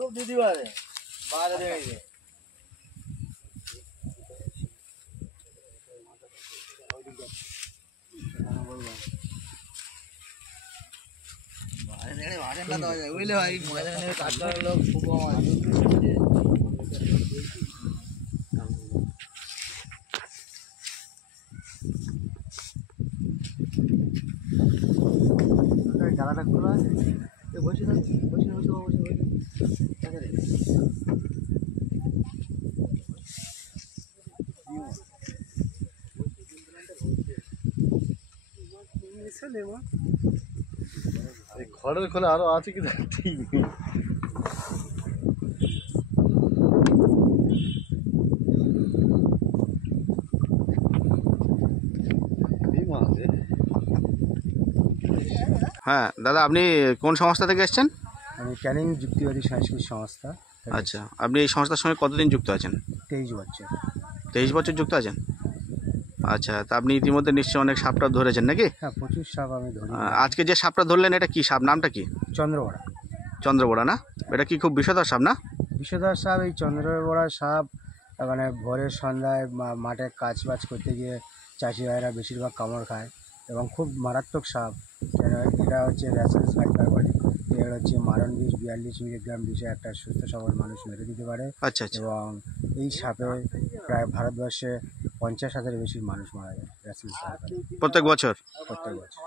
খুব দিদি পারে বাইরে দেখে বুঝলে ভাই ময়দানে কাজ করার লোক খুব কম আছে। গালাটা খোলা আছে বসে বসে বসে বসে বসে ঘরের খোলা আরো আছে কি ঠিক হ্যাঁ দাদা, আপনি কোন সংস্থা থেকে এসেছেন? আমি ক্যানিং যুক্তিবাদী সাংস্কৃতিক সংস্থা। আচ্ছা, আপনি এই সংস্থার সঙ্গে কতদিন যুক্ত আছেন? 23 বছর। 23 বছর যুক্ত আছেন? আচ্ছা, তা আপনি ইতিমধ্যে নিশ্চয়ই অনেক সাপ টাপ ধরেছেন নাকি? হ্যাঁ, প্রচুর সাপ আমি ধরি। আজকে যে সাপটা ধরলেন এটা কি সাপ, নামটা কি? চন্দ্রবড়া। চন্দ্রবড়া না? এটা কি খুব বিষধর সাপ না? বিষধর সাপ। এই চন্দ্রবড়া সাপ মানে ভোরের সন্ধ্যায় মাঠে কাজ বাজ করতে গিয়ে চাষি ভাইরা বেশিরভাগ কামড় খায় এবং খুব মারাত্মক সাপ। এটা হচ্ছে র্যাসেলস ফাইবার বলে। এর হচ্ছে মারণ বিষ 42 মিলিগ্রাম বিষে একটা সুস্থ সবল মানুষ মেরে দিতে পারে। আচ্ছা আচ্ছা। এবং এই সাপে প্রায় ভারতবর্ষে 50,000-এর বেশি মানুষ মারা যায় র্যাসেলস ফাইবার প্রত্যেক বছর? প্রত্যেক বছর।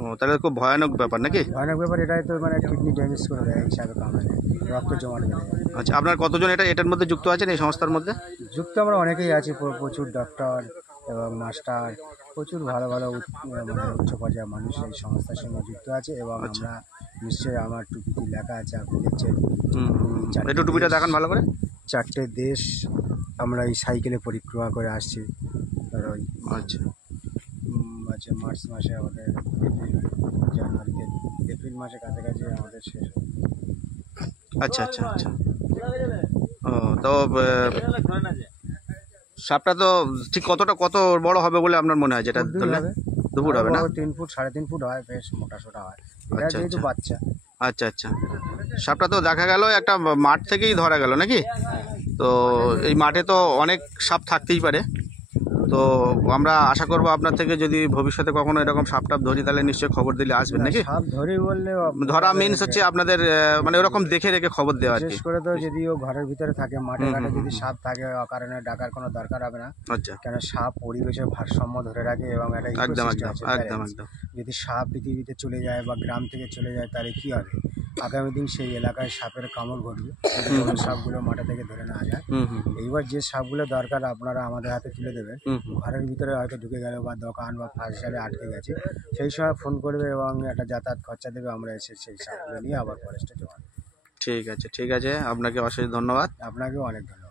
ও, তাহলে খুব ভয়ানক ব্যাপার নাকি? ভয়ানক ব্যাপার। এটাই তো মানে কিডনি ড্যামেজ করে দেয় এই সাপে কামড়ালে, রক্ত জমাট বেঁধে যায়। আচ্ছা, আপনার কতজন এটার মধ্যে যুক্ত আছেন, এই সংস্থার মধ্যে? যুক্ত আমরা অনেকেই আছি, প্রচুর ডক্টর এবং মাস্টার, প্রচুর ভালো ভালো মানে উচ্চ পর্যায়ের মানুষ এই সংস্থার সঙ্গে যুক্ত আছে। এবং আমরা নিশ্চয়ই, আমার টুপিটি লেখা আছে, আপনি দেখছেন, একটু টুপিটা দেখান ভালো করে। 4টে দেশ আমরা এই সাইকেলে পরিক্রমা করে আসছি। আর ওই আচ্ছা আচ্ছা, মার্চ মাসে আমাদের, জানুয়ারিতে, এপ্রিল মাসে কাছাকাছি আমাদের শেষ হবে। আচ্ছা আচ্ছা আচ্ছা। ও, তো সাপটা তো ঠিক কত বড় হবে বলে আপনার মনে হয়? যেটা ধরলে দুপুর হবে না? 3 ফুট 3.5 ফুট হয়, বেশ মোটা সোটা হয়। এটা আচ্ছা যেহেতু আচ্ছা বাচ্চা। আচ্ছা আচ্ছা। সাপটা তো দেখা গেল একটা মাঠ থেকেই ধরা গেল নাকি? তো এই মাঠে তো অনেক সাপ থাকতেই পারে, তো আমরা আশা করবো আপনার থেকে যদি ভবিষ্যতে কখনো এরকম সাপ টাপ ধরি তাহলে নিশ্চয়ই খবর দিলে আসবেন নাকি? সাপ ধরে বললে ধরা মিনস হচ্ছে আপনাদের মানে ওরকম দেখে রেখে খবর দেওয়া আর কি। বিশেষ করে তো যদি ও ঘরের ভিতরে থাকে, মাঠে ঘাটে যদি সাপ থাকে, অকারণে ডাকার কোনো দরকার হবে না। আচ্ছা, কেন সাপ পরিবেশের ভারসাম্য ধরে রাখে এবং একটা একদম ইকোসিস্টেম একদম আছে। একদম একদম। যদি সাপ পৃথিবীতে চলে যায় বা গ্রাম থেকে চলে যায় তাহলে কি হবে? আগামী দিন সেই এলাকায় সাপের কামড় ঘটবে, সাপগুলো মাঠে থেকে ধরে নেওয়া যায়। এইবার যে সাপগুলো দরকার আপনারা আমাদের হাতে তুলে দেবেন। ঘরের ভিতরে হয়তো ঢুকে গেল বা দোকান বা ফাঁসজালে আটকে গেছে, সেই সময় ফোন করবে এবং একটা যাতায়াত খরচা দেবে, আমরা এসে সেই সাপগুলো নিয়ে আবার ফরেস্টে জমা দেবো। ঠিক আছে ঠিক আছে, আপনাকে অশেষ ধন্যবাদ। আপনাকেও অনেক ধন্যবাদ।